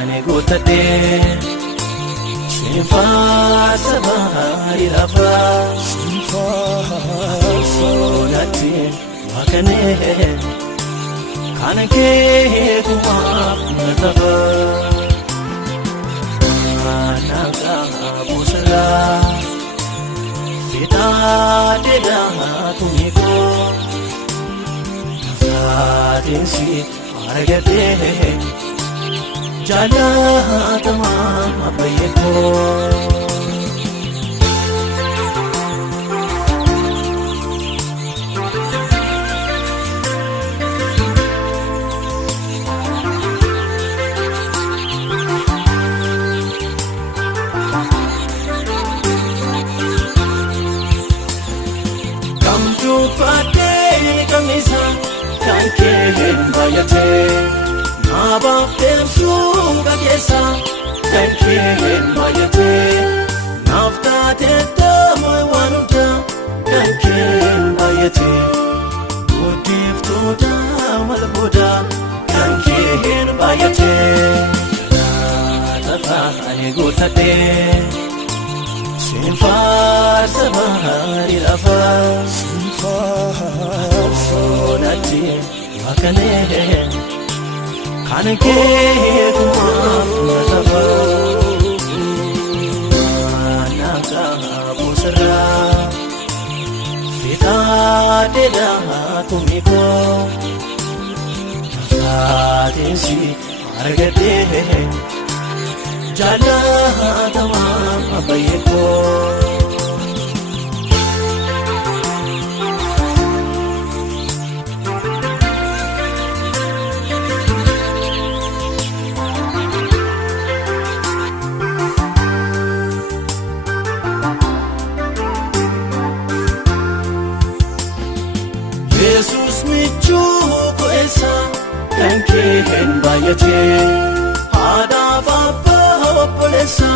ani guuttadhe sinfaarsa bahari lafa sinfaarsoonatti waakanee kana kee kumaaf natafa naga busara fitaadedha tumiko nafaatinsi argate jaalatama abbayyeko kamtu pate kamisa kankeen bayate nabaafteef suuqa keessa kankeen bayate naaftaatee toomoo waan hundaa kankeen bayate guddiiftoota malbooda kankeen bayate laatafa ani guuttadhe sinfaarsa bahari lafa sinfaarsoonatti waakanee kana kee kumaaf natafa naga busara fitaadedha tumiko nafaatinsi argate jaalatama abbayyeko Yesus michuu ko'eessa kankeen bayate haadhaaf abbaa obboleessa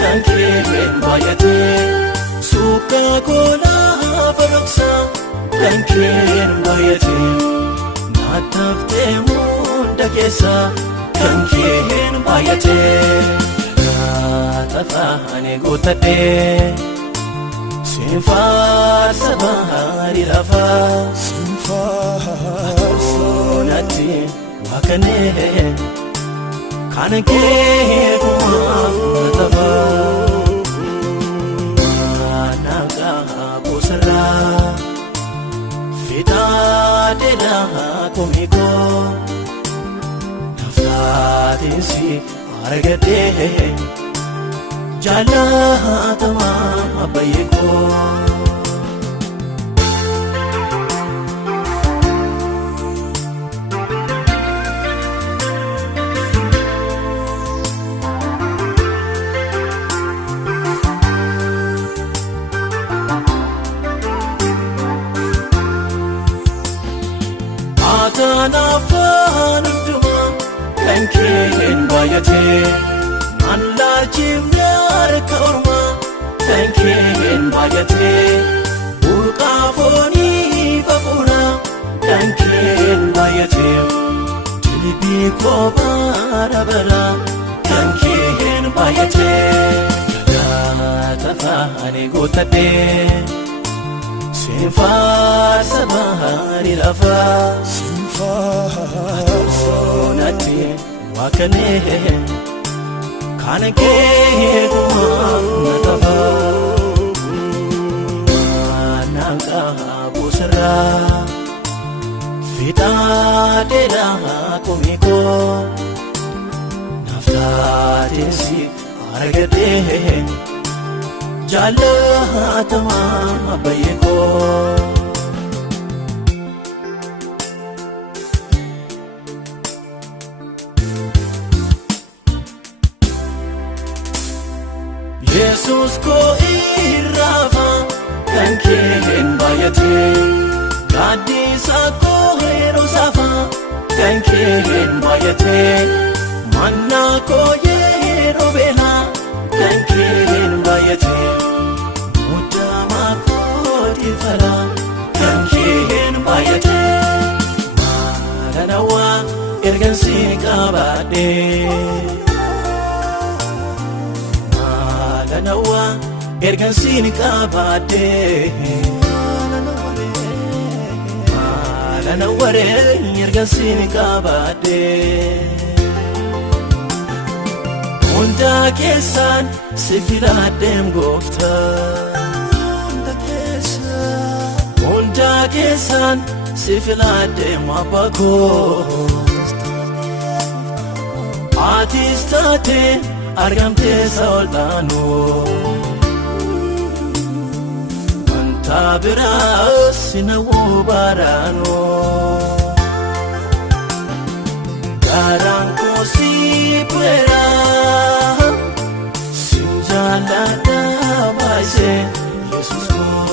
kankeen bayate suuqa koolaa faroksa kankeen bayate naataftee hunda keessa kankeen bayate laatafa ani guuttadhe sinfaarsa bahari lafa sinfaarsoonatti waakanee kana kee kumaaf natafa naga busara fitaadedha tumiko naafaatinsi argate jaalatama abbayyeko atanafaan hunduma kankeen bayate Anlaachifne harka ormaa kankeen bayate burqaafoonii fafuuna kankeen bayate jilbii koobaa dabala kankeen bayate laatafa ani guuttadhe sinfaarsa bahari lafa sinfaarsoonatti waakanee kana kee kumaaf natafa naga busara fitaadedha tumiko naftaatinsi argate jaalatama abbayyeko Yesus ko irrafa kankeen bayate gaddisa ko herosafa kankeen bayate manna ko yerobela kankeen bayate mudama ko tifala kankeen bayate maranawa ergan sin qabadhe malanawa ergan sin qabadhe malanawa ergan sin qabadhe hunda keessan si filadhem goofta hunda keessan si filadhem abbako atis taate argamte saolano anta biras sinawu barano garaan koo si pera sinjaalladha baay'ee Yesuus koo